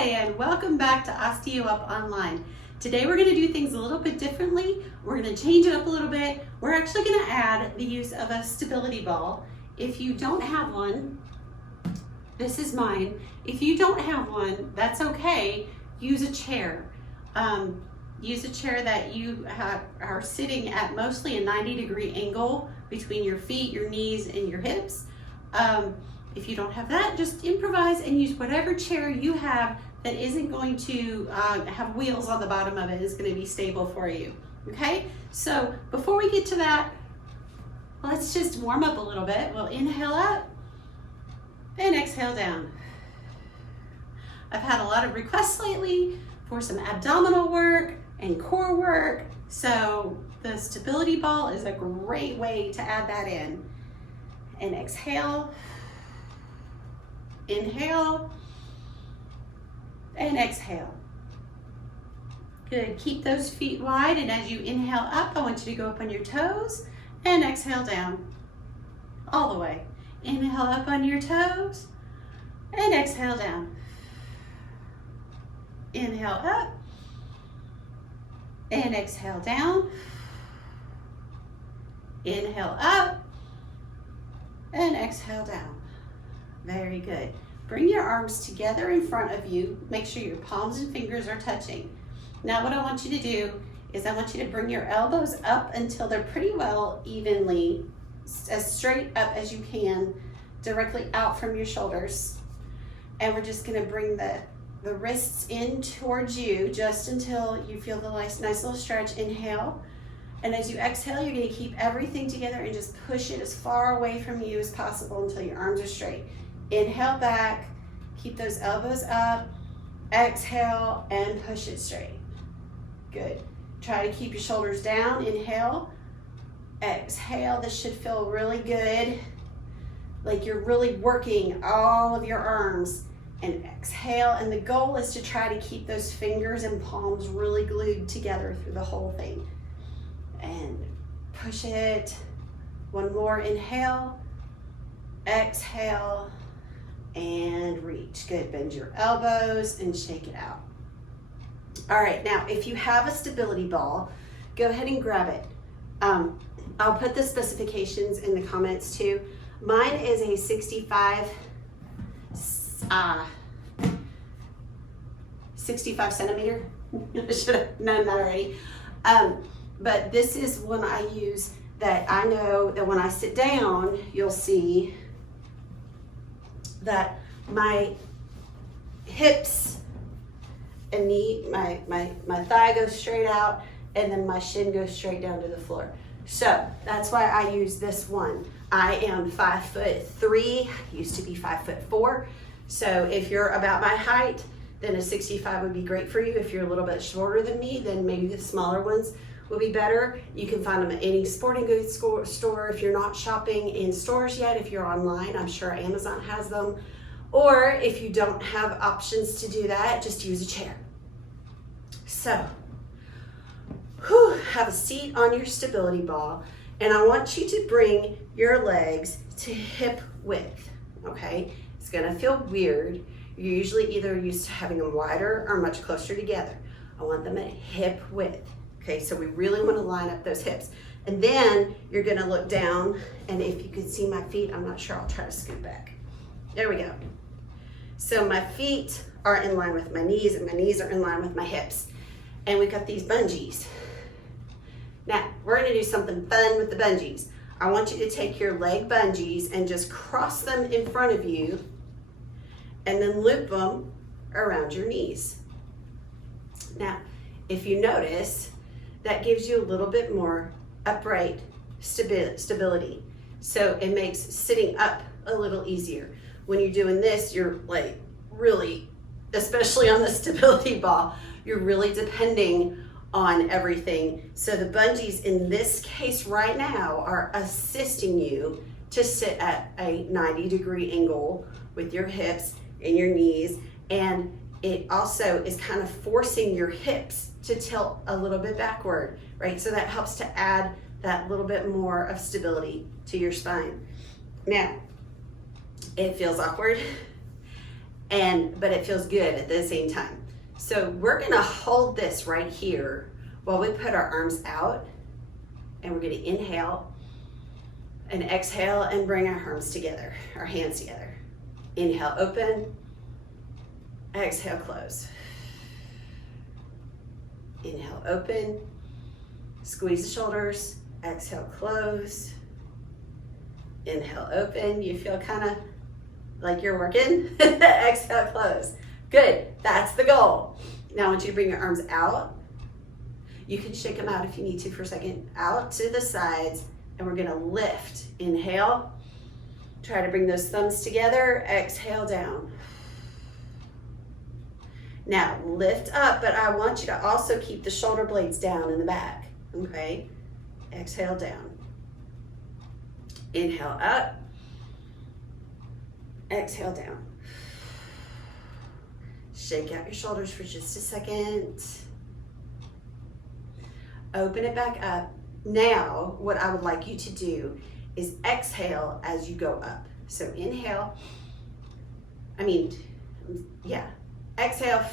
Hi, and welcome back to OsteoUp Online. Today we're going to do things a little bit differently. We're going to change it up a little bit. We're actually going to add the use of a stability ball. If you don't have one, this is mine. If you don't have one, that's okay. Use a chair. Use a chair that you are sitting at mostly a 90-degree angle between your feet, your knees, and your hips. If you don't have that, just improvise and use whatever chair you have that isn't going to have wheels on the bottom of it. Is going to be stable for you. Okay, so before we get to that, let's just warm up a little bit. We'll inhale up and exhale down. I've had a lot of requests lately for some abdominal work and core work, so the stability ball is a great way to add that in. And exhale, inhale, and exhale. Good, keep those feet wide, and as you inhale up, I want you to go up on your toes and exhale down, all the way. Inhale up on your toes and exhale down. Inhale up and exhale down. Inhale up and exhale down. Very good. Bring your arms together in front of you. Make sure your palms and fingers are touching. Now what I want you to do is I want you to bring your elbows up until they're pretty well evenly, as straight up as you can, directly out from your shoulders. And we're just gonna bring the wrists in towards you just until you feel the nice little stretch. Inhale. And as you exhale, you're gonna keep everything together and just push it as far away from you as possible until your arms are straight. Inhale back, keep those elbows up, exhale, and push it straight. Good. Try to keep your shoulders down. Inhale, exhale. This should feel really good, like you're really working all of your arms. And exhale, and the goal is to try to keep those fingers and palms really glued together through the whole thing. And push it. One more. Inhale, exhale, and reach. Good. Bend your elbows and shake it out. All right, now if you have a stability ball, go ahead and grab it. I'll put the specifications in the comments too. Mine is a 65 centimeter. I should have known that already. But this is one I use that I know that when I sit down, you'll see that my hips and my thigh goes straight out, and then my shin goes straight down to the floor. So that's why I use this one. I am 5'3", used to be 5'4". So if you're about my height, then a 65 would be great for you. If you're a little bit shorter than me, then maybe the smaller ones will be better. You can find them at any sporting goods store. If you're not shopping in stores yet, if you're online, I'm sure Amazon has them. Or if you don't have options to do that, just use a chair. So, have a seat on your stability ball, and I want you to bring your legs to hip width, okay? It's gonna feel weird. You're usually either used to having them wider or much closer together. I want them at hip width, okay? So we really wanna line up those hips. And then you're gonna look down, and if you can see my feet, I'm not sure, I'll try to scoot back. There we go. So my feet are in line with my knees, and my knees are in line with my hips. And we've got these bungees. Now, we're gonna do something fun with the bungees. I want you to take your leg bungees and just cross them in front of you, and then loop them around your knees. Now, if you notice, that gives you a little bit more upright stability. So it makes sitting up a little easier. When you're doing this, you're like really, especially on the stability ball, you're really depending on everything. So the bungees in this case right now are assisting you to sit at a 90-degree angle with your hips and your knees, and it also is kind of forcing your hips to tilt a little bit backward, right? So that helps to add that little bit more of stability to your spine. Now, it feels awkward, but it feels good at the same time. So we're gonna hold this right here while we put our arms out, and we're gonna inhale and exhale and bring our arms together, our hands together. Inhale, open, exhale, close. Inhale, open, squeeze the shoulders, exhale, close. Inhale, open, you feel kind of like you're working. Exhale, close. Good, that's the goal. Now I want you to bring your arms out. You can shake them out if you need to for a second. Out to the sides, and we're gonna lift. Inhale, try to bring those thumbs together. Exhale, down. Now lift up, but I want you to also keep the shoulder blades down in the back, okay? Exhale, down. Inhale, up. Exhale, down. Shake out your shoulders for just a second. Open it back up. Now, what I would like you to do is exhale as you go up. So inhale, exhale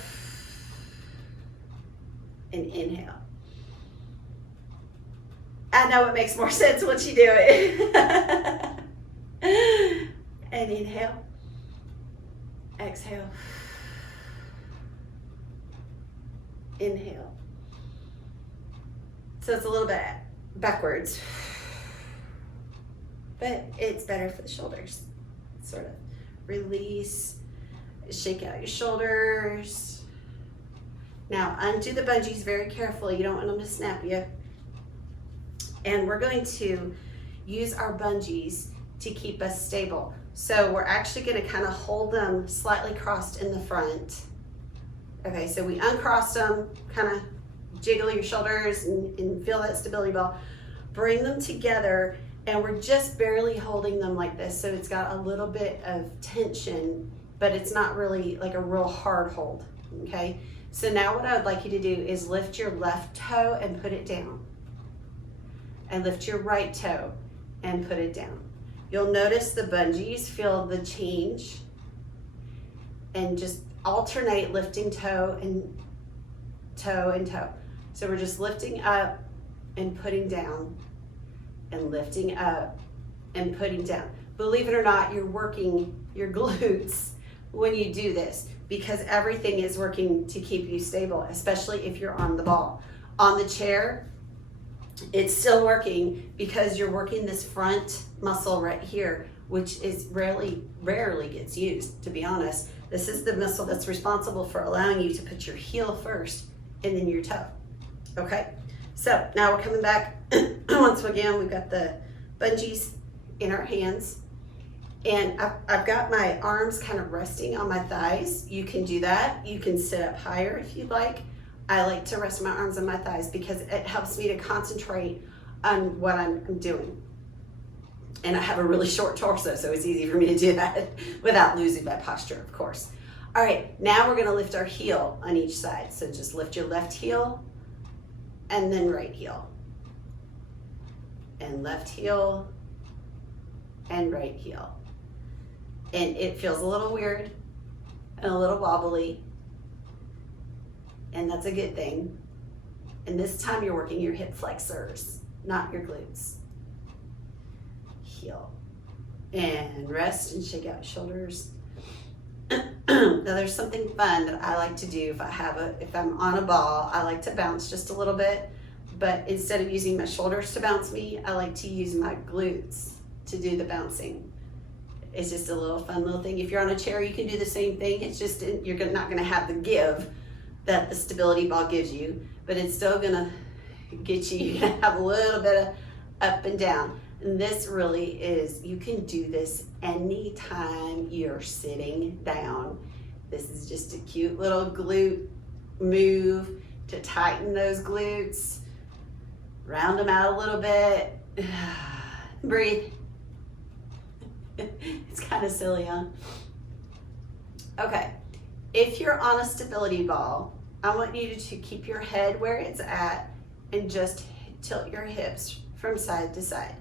and inhale. I know it makes more sense once you do it. And inhale, exhale, inhale. So it's a little bit backwards, but it's better for the shoulders. Sort of release, shake out your shoulders. Now undo the bungees very carefully. You don't want them to snap you. And we're going to use our bungees to keep us stable. So we're actually going to kind of hold them slightly crossed in the front. Okay, so we uncrossed them, kind of jiggle your shoulders and feel that stability ball. Bring them together, and we're just barely holding them like this. So it's got a little bit of tension, but it's not really like a real hard hold, okay? So now what I would like you to do is lift your left toe and put it down. And lift your right toe and put it down. You'll notice the bungees feel the change, and just alternate lifting toe and toe and toe. So we're just lifting up and putting down, and lifting up and putting down. Believe it or not, you're working your glutes when you do this, because everything is working to keep you stable, especially if you're on the ball. On the chair, it's still working because you're working this front muscle right here, which is rarely gets used, to be honest. This is the muscle that's responsible for allowing you to put your heel first and then your toe. Okay, so now we're coming back. Once again, we've got the bungees in our hands, and I've got my arms kind of resting on my thighs. You can do that. You can sit up higher if you'd like. I like to rest my arms on my thighs because it helps me to concentrate on what I'm doing. And I have a really short torso, so it's easy for me to do that without losing my posture, of course. All right, now we're gonna lift our heel on each side. So just lift your left heel and then right heel. And left heel and right heel. And it feels a little weird and a little wobbly, and that's a good thing. And this time you're working your hip flexors, not your glutes. Heel and rest and shake out shoulders. Now there's something fun that I like to do if I'm on a ball. I like to bounce just a little bit, but instead of using my shoulders to bounce me, I like to use my glutes to do the bouncing. It's just a little fun little thing. If you're on a chair, you can do the same thing. It's just you're not going to have the give that the stability ball gives you, but it's still gonna get you. You're gonna have a little bit of up and down. And this really is, you can do this anytime you're sitting down. This is just a cute little glute move to tighten those glutes. Round them out a little bit. Breathe. It's kind of silly, huh? Okay, if you're on a stability ball, I want you to keep your head where it's at and just tilt your hips from side to side.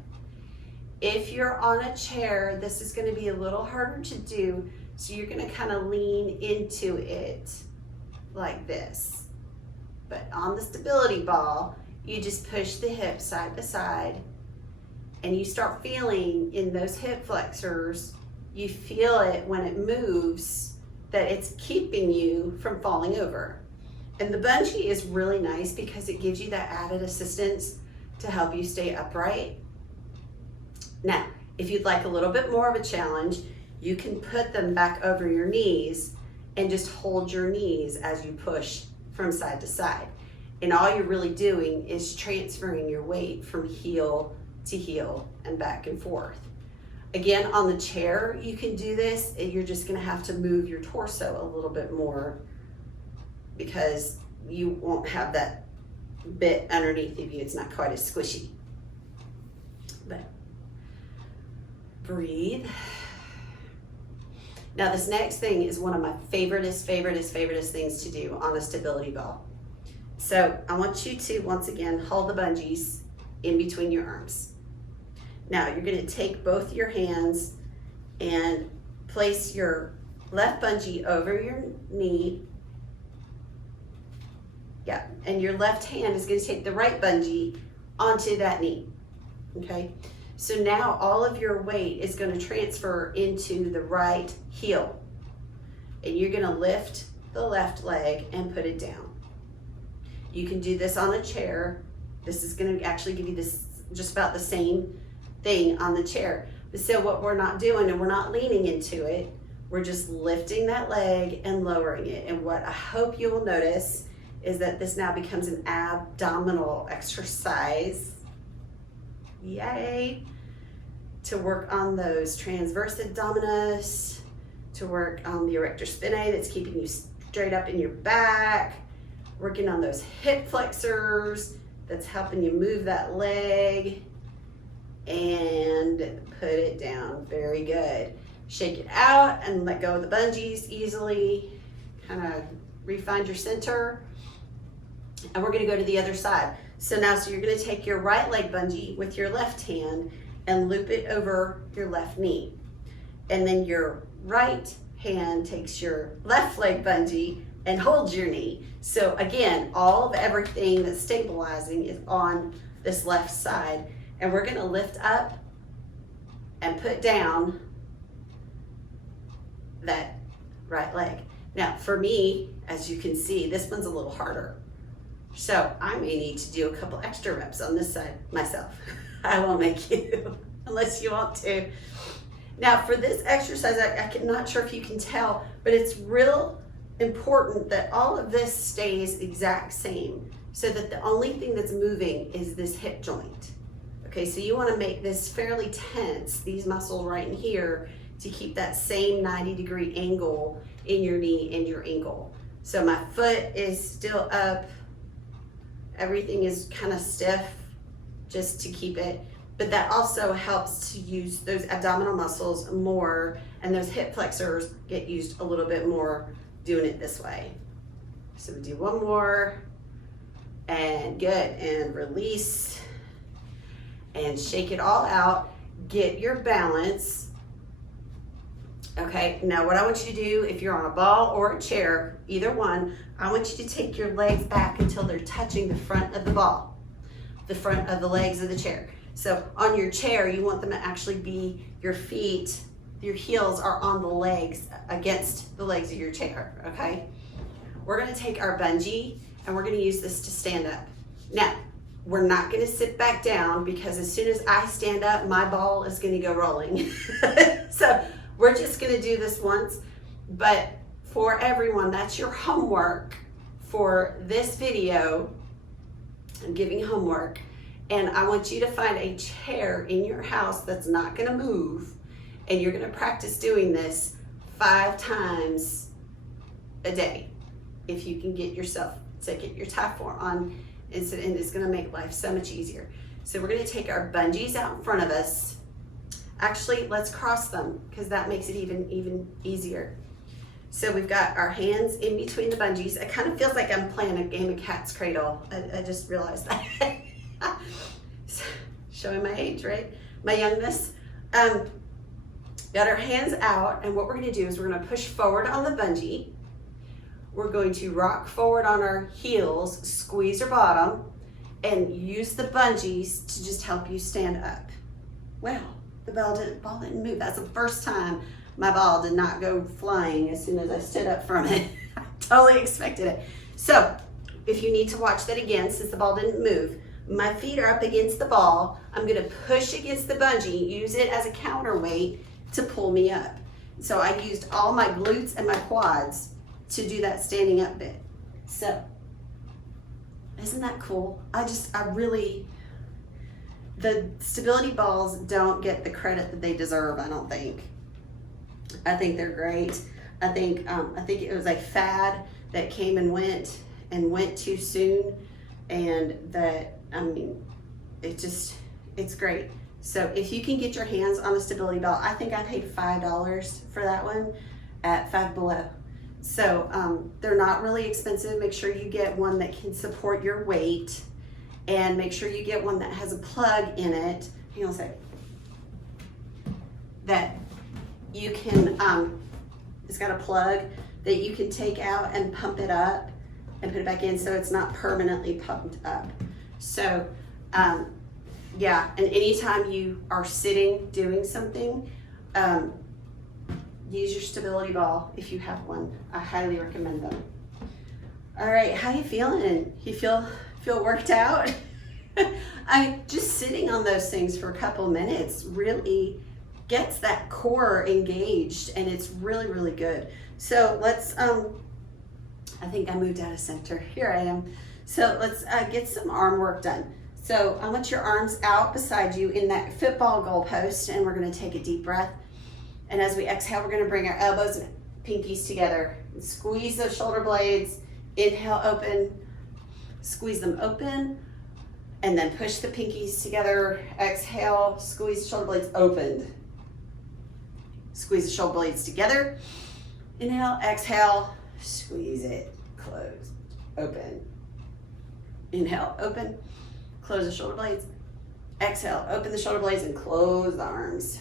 If you're on a chair, this is going to be a little harder to do, so you're going to kind of lean into it like this. But on the stability ball, you just push the hips side to side, and you start feeling in those hip flexors, you feel it when it moves, that it's keeping you from falling over. And the bungee is really nice because it gives you that added assistance to help you stay upright. Now, if you'd like a little bit more of a challenge, you can put them back over your knees and just hold your knees as you push from side to side. And all you're really doing is transferring your weight from heel to heel and back and forth. Again, on the chair, you can do this. You're just gonna have to move your torso a little bit more because you won't have that bit underneath of you. It's not quite as squishy. But breathe. Now this next thing is one of my favoriteest things to do on a stability ball. So I want you to, once again, hold the bungees in between your arms. Now you're going to take both your hands and place your left bungee over your knee. Yeah, and your left hand is going to take the right bungee onto that knee. Okay, so now all of your weight is going to transfer into the right heel. And you're going to lift the left leg and put it down. You can do this on a chair. This is going to actually give you this just about the same thing on the chair. So what we're not doing, and we're not leaning into it, we're just lifting that leg and lowering it. And what I hope you will notice is that this now becomes an abdominal exercise. Yay! To work on those transverse abdominis, to work on the erector spinae that's keeping you straight up in your back, working on those hip flexors that's helping you move that leg, and put it down. Very good. Shake it out and let go of the bungees easily. Kind of refine your center. And we're going to go to the other side. So you're going to take your right leg bungee with your left hand and loop it over your left knee. And then your right hand takes your left leg bungee and holds your knee. So again, all of everything that's stabilizing is on this left side. And we're going to lift up and put down that right leg. Now for me, as you can see, this one's a little harder. So I may need to do a couple extra reps on this side myself. I won't make you, unless you want to. Now for this exercise, I'm not sure if you can tell, but it's real important that all of this stays exact same, so that the only thing that's moving is this hip joint. Okay, so you want to make this fairly tense, these muscles right in here, to keep that same 90-degree angle in your knee and your ankle. So my foot is still up, everything is kind of stiff just to keep it, but that also helps to use those abdominal muscles more, and those hip flexors get used a little bit more doing it this way. So we do one more, and good, and release, and shake it all out. Get your balance. Okay, now what I want you to do, if you're on a ball or a chair, either one, I want you to take your legs back until they're touching the front of the ball, the front of the legs of the chair. So on your chair, you want them to actually be, your feet, your heels are on the legs, against the legs of your chair, okay? We're gonna take our bungee and we're gonna use this to stand up. Now, we're not gonna sit back down, because as soon as I stand up, my ball is gonna go rolling. So we're just gonna do this once, but for everyone, that's your homework for this video. I'm giving homework, and I want you to find a chair in your house that's not gonna move, and you're gonna practice doing this 5 times a day. If you can get yourself to get your Type 4 on, and it's gonna make life so much easier. So we're gonna take our bungees out in front of us. Actually, let's cross them, because that makes it even easier. So we've got our hands in between the bungees. It kind of feels like I'm playing a game of cat's cradle. I just realized that. So, showing my age, right? my youngest, got our hands out, and what we're gonna do is we're gonna push forward on the bungee. We're going to rock forward on our heels, squeeze your bottom, and use the bungees to just help you stand up. Wow, the ball didn't move. That's the first time my ball did not go flying as soon as I stood up from it. I totally expected it. So if you need to watch that again, since the ball didn't move, my feet are up against the ball. I'm gonna push against the bungee, use it as a counterweight to pull me up. So I used all my glutes and my quads to do that standing up bit. So, isn't that cool? The stability balls don't get the credit that they deserve, I don't think. I think they're great. I think it was a fad that came and went too soon, and that, I mean, it's great. So if you can get your hands on a stability ball, I think I paid $5 for that one at Five Below. So they're not really expensive. Make sure you get one that can support your weight, and make sure you get one that has a plug in it. Hang on a sec. That you can, it's got a plug that you can take out and pump it up and put it back in, so it's not permanently pumped up. So yeah, and anytime you are sitting doing something, use your stability ball if you have one. I highly recommend them. All right, how you feeling? You feel worked out? I mean, just sitting on those things for a couple minutes really gets that core engaged, and it's really, really good. So let's, I think I moved out of center. Here I am. So let's get some arm work done. So I want your arms out beside you in that football goalpost, and we're gonna take a deep breath. And as we exhale, we're gonna bring our elbows and pinkies together. And squeeze those shoulder blades. Inhale, open. Squeeze them open. And then push the pinkies together. Exhale, squeeze the shoulder blades open. Squeeze the shoulder blades together. Inhale, exhale, squeeze it, close, open. Inhale, open, close the shoulder blades. Exhale, open the shoulder blades and close the arms.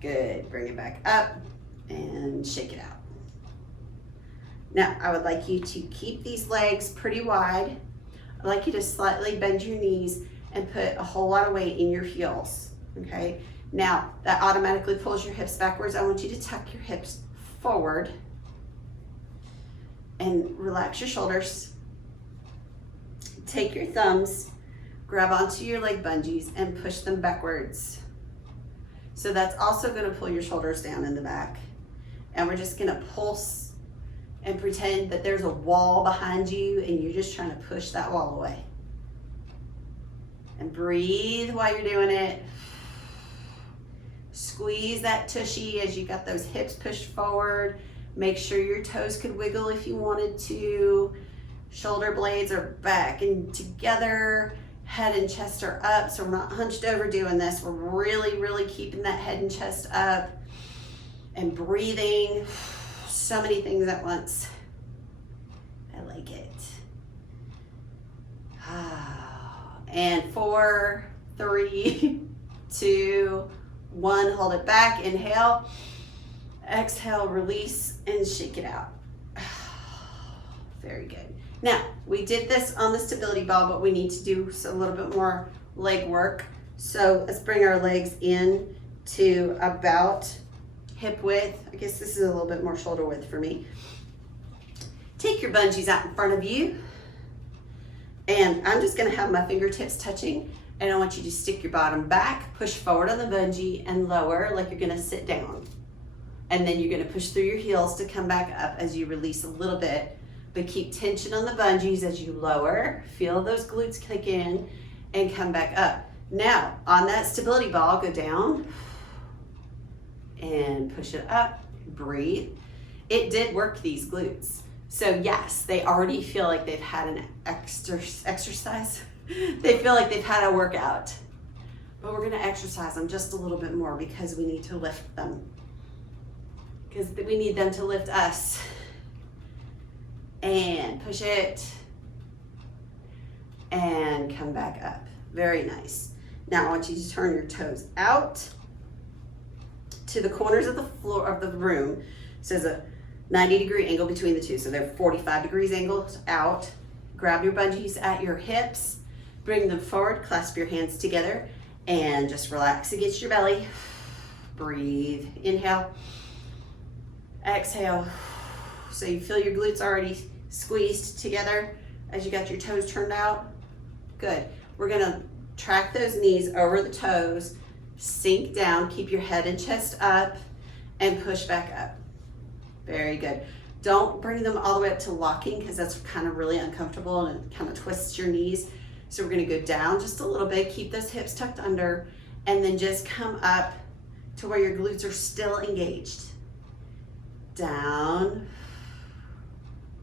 Good, bring it back up and shake it out. Now, I would like you to keep these legs pretty wide. I'd like you to slightly bend your knees and put a whole lot of weight in your heels, okay? Now, that automatically pulls your hips backwards. I want you to tuck your hips forward and relax your shoulders. Take your thumbs, grab onto your leg bungees and push them backwards. So that's also gonna pull your shoulders down in the back. And we're just gonna pulse and pretend that there's a wall behind you and you're just trying to push that wall away. And breathe while you're doing it. Squeeze that tushy as you got those hips pushed forward. Make sure your toes could wiggle if you wanted to. Shoulder blades are back and together. Head and chest are up, so we're not hunched over doing this. We're really, really keeping that head and chest up and breathing. So many things at once. I like it. And 4, 3, 2, 1. Hold it back. Inhale. Exhale, release, and shake it out. Very good. Now, we did this on the stability ball, but we need to do a little bit more leg work. So let's bring our legs in to about hip width. I guess this is a little bit more shoulder width for me. Take your bungees out in front of you. And I'm just gonna have my fingertips touching, and I want you to stick your bottom back, push forward on the bungee, and lower like you're gonna sit down. And then you're gonna push through your heels to come back up as you release a little bit, but keep tension on the bungees as you lower. Feel those glutes kick in and come back up. Now, on that stability ball, go down and push it up, breathe. It did work these glutes. So yes, they already feel like they've had an exercise. They feel like they've had a workout, but we're gonna exercise them just a little bit more because we need to lift them. Because we need them to lift us. And push it. And come back up. Very nice. Now I want you to turn your toes out to the corners of the floor of the room. So there's a 90-degree angle between the two. So they're 45 degrees angles out. Grab your bungees at your hips, bring them forward, clasp your hands together, and just relax against your belly. Breathe. Inhale. Exhale. So you feel your glutes already squeezed together as you got your toes turned out. Good. We're gonna track those knees over the toes, sink down, keep your head and chest up, and push back up. Very good. Don't bring them all the way up to locking because that's kind of really uncomfortable and it kind of twists your knees. So we're gonna go down just a little bit, keep those hips tucked under, and then just come up to where your glutes are still engaged. Down.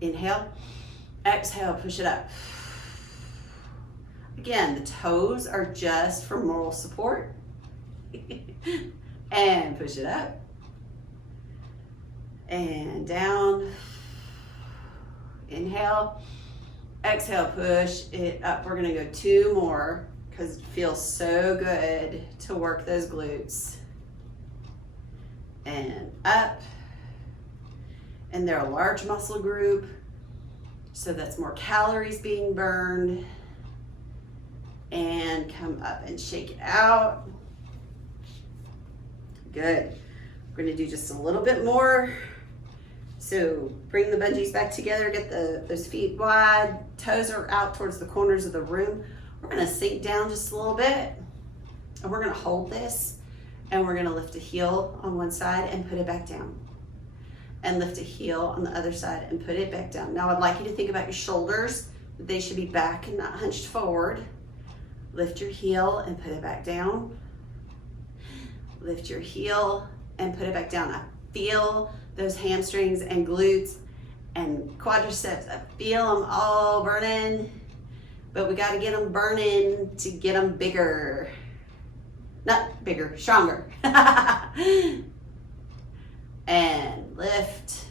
Inhale. Exhale, push it up. Again, the toes are just for moral support. And push it up. And down. Inhale. Exhale, push it up. We're gonna go 2 more because it feels so good to work those glutes. And up. And they're a large muscle group, so that's more calories being burned. And come up and shake it out. Good. We're gonna do just a little bit more. So bring the bungees back together, get those feet wide, toes are out towards the corners of the room. We're gonna sink down just a little bit, and we're gonna hold this, and we're gonna lift a heel on one side and put it back down. And lift a heel on the other side and put it back down. Now I'd like you to think about your shoulders. They should be back and not hunched forward. Lift your heel and put it back down. Lift your heel and put it back down. I feel those hamstrings and glutes and quadriceps. I feel them all burning, but we got to get them burning to get them bigger. Not bigger, stronger. And lift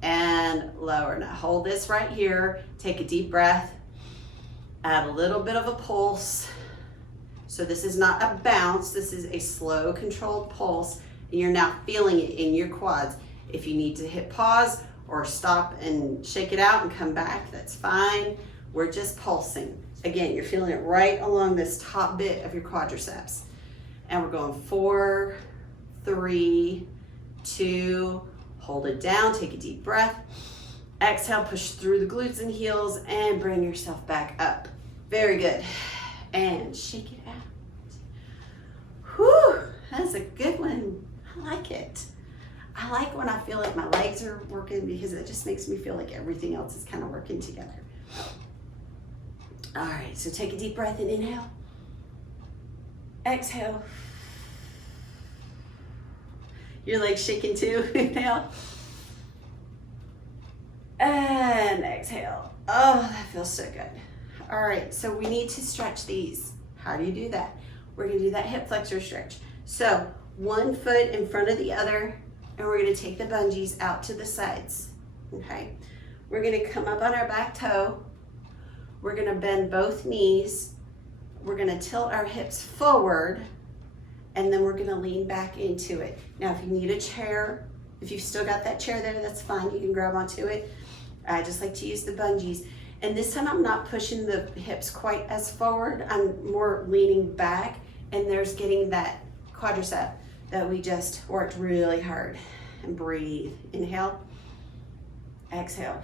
and lower. Now hold this right here. Take a deep breath. Add a little bit of a pulse. So this is not a bounce. This is a slow, controlled pulse. And you're now feeling it in your quads. If you need to hit pause or stop and shake it out and come back, that's fine. We're just pulsing. Again, you're feeling it right along this top bit of your quadriceps. And we're going 4, 3, 2, hold it down, take a deep breath. Exhale, push through the glutes and heels and bring yourself back up. Very good. And shake it out. Whew, that's a good one. I like it. I like when I feel like my legs are working because it just makes me feel like everything else is kind of working together. All right, so take a deep breath and inhale. Exhale. Your legs shaking too. Inhale. And exhale. Oh, that feels so good. All right, so we need to stretch these. How do you do that? We're gonna do that hip flexor stretch. So 1 foot in front of the other, and we're gonna take the bungees out to the sides, okay? We're gonna come up on our back toe. We're gonna bend both knees. We're gonna tilt our hips forward, and then we're gonna lean back into it. Now, if you need a chair, if you've still got that chair there, that's fine. You can grab onto it. I just like to use the bungees. And this time I'm not pushing the hips quite as forward. I'm more leaning back, and there's getting that quadricep that we just worked really hard. And breathe. Inhale. Exhale.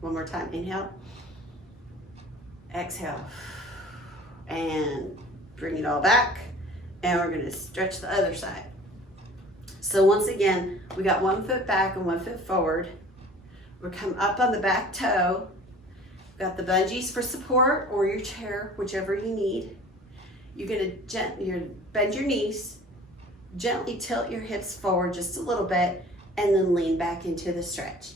One more time. Inhale. Exhale. And bring it all back. And we're gonna stretch the other side. So once again, we got 1 foot back and 1 foot forward. We'll come up on the back toe. We've got the bungees for support or your chair, whichever you need. You're gonna bend your knees, gently tilt your hips forward just a little bit, and then lean back into the stretch.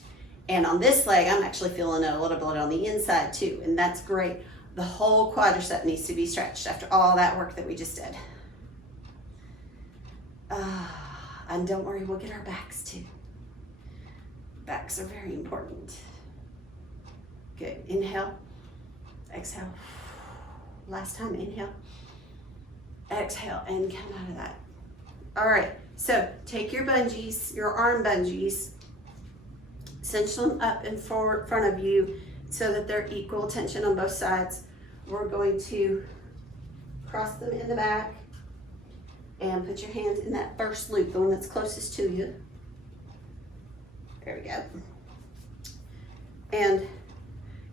And on this leg, I'm actually feeling it a little bit on the inside too, and that's great. The whole quadricep needs to be stretched after all that work that we just did. And don't worry, we'll get our backs too. Backs are very important. Good. Inhale. Exhale. Last time, inhale. Exhale, and come out of that. All right, so take your bungees, your arm bungees, cinch them up in front of you so that they're equal tension on both sides. We're going to cross them in the back and put your hands in that first loop, the one that's closest to you. There we go. And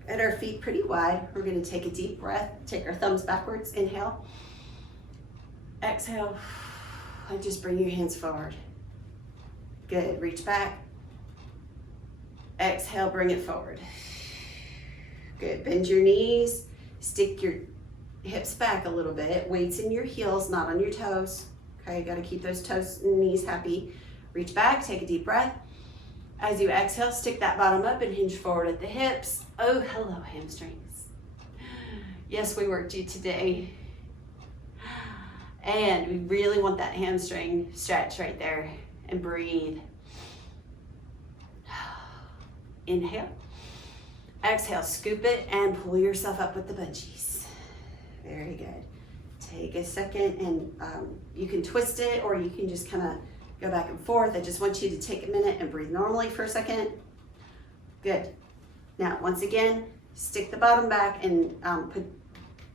at our feet pretty wide, we're going to take a deep breath, take our thumbs backwards, inhale. Exhale, and just bring your hands forward. Good, reach back. Exhale, bring it forward. Good, bend your knees, stick your hips back a little bit, weights in your heels, not on your toes. Okay, you gotta keep those toes and knees happy. Reach back, take a deep breath. As you exhale, stick that bottom up and hinge forward at the hips. Oh, hello, hamstrings. Yes, we worked you today. And we really want that hamstring stretch right there. And breathe. Inhale. Exhale, scoop it and pull yourself up with the bungees. Very good. Take a second and you can twist it or you can just kind of go back and forth. I just want you to take a minute and breathe normally for a second. Good. Now, once again, stick the bottom back and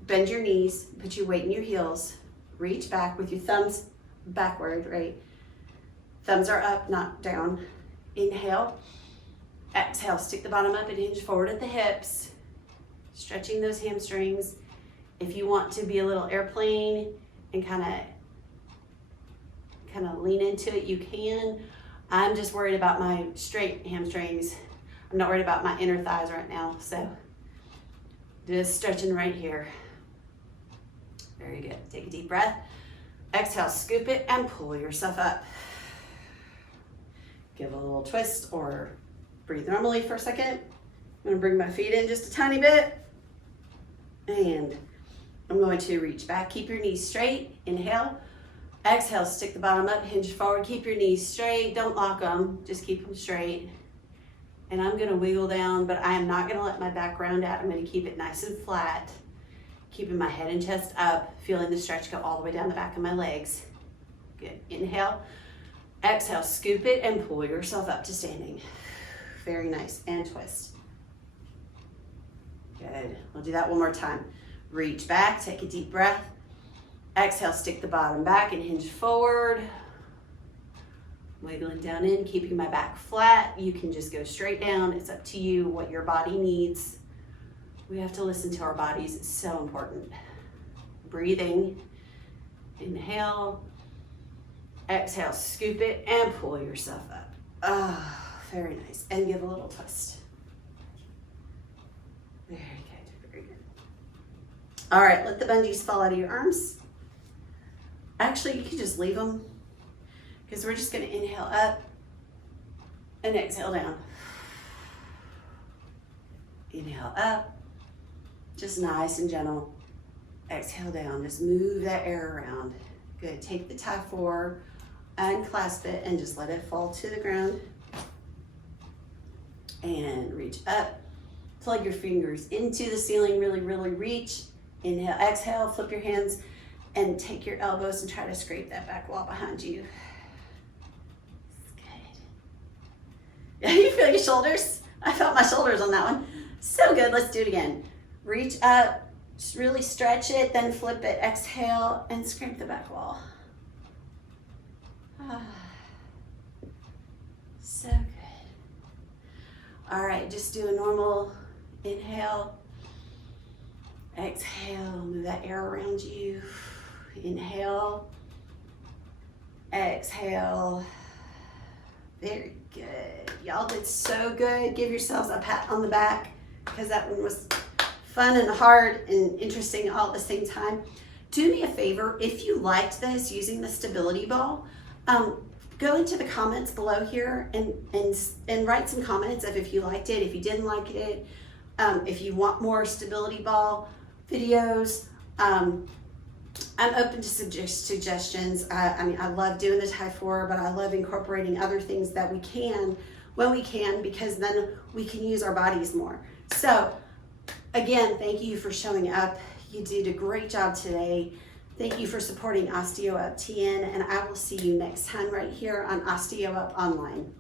bend your knees, put your weight in your heels, reach back with your thumbs backward, right? Thumbs are up, not down. Inhale. Exhale, stick the bottom up and hinge forward at the hips, stretching those hamstrings. If you want to be a little airplane and kind of lean into it, you can. I'm just worried about my straight hamstrings. I'm not worried about my inner thighs right now, so just stretching right here. Very good. Take a deep breath. Exhale, scoop it and pull yourself up. Give a little twist or breathe normally for a second. I'm gonna bring my feet in just a tiny bit. And I'm going to reach back, keep your knees straight. Inhale. Exhale, stick the bottom up, hinge forward, keep your knees straight. Don't lock them, just keep them straight. And I'm gonna wiggle down, but I am not gonna let my back round out. I'm gonna keep it nice and flat, keeping my head and chest up, feeling the stretch go all the way down the back of my legs. Good, inhale. Exhale, scoop it and pull yourself up to standing. Very nice, and twist. Good, we'll do that one more time. Reach back, take a deep breath. Exhale, stick the bottom back and hinge forward. Wiggling down in, keeping my back flat. You can just go straight down. It's up to you what your body needs. We have to listen to our bodies, it's so important. Breathing, inhale. Exhale, scoop it and pull yourself up. Ah, very nice. And give a little twist. Very good, very good. All right, let the bungees fall out of your arms. Actually, you can just leave them because we're just gonna inhale up and exhale down. Inhale up, just nice and gentle. Exhale down, just move that air around. Good, take the tie 4, unclasp it and just let it fall to the ground. And reach up, plug your fingers into the ceiling, really, really reach. Inhale, exhale, flip your hands and take your elbows and try to scrape that back wall behind you. Good. Yeah, you feel your shoulders? I felt my shoulders on that one. So good, let's do it again. Reach up, just really stretch it, then flip it, exhale, and scrape the back wall. Ah, so good. All right, just do a normal inhale. Exhale, move that air around you. Inhale. Exhale. Very good. Y'all did so good. Give yourselves a pat on the back because that one was fun and hard and interesting all at the same time. Do me a favor, if you liked this using the stability ball, go into the comments below here and write some comments of if you liked it, if you didn't like it, if you want more stability ball videos. I'm open to suggestions. I mean, I love doing the tie 4, but I love incorporating other things that we can when we can, because then we can use our bodies more. So again, thank you for showing up. You did a great job today. Thank you for supporting OsteoUp TN, and I will see you next time right here on OsteoUp Online.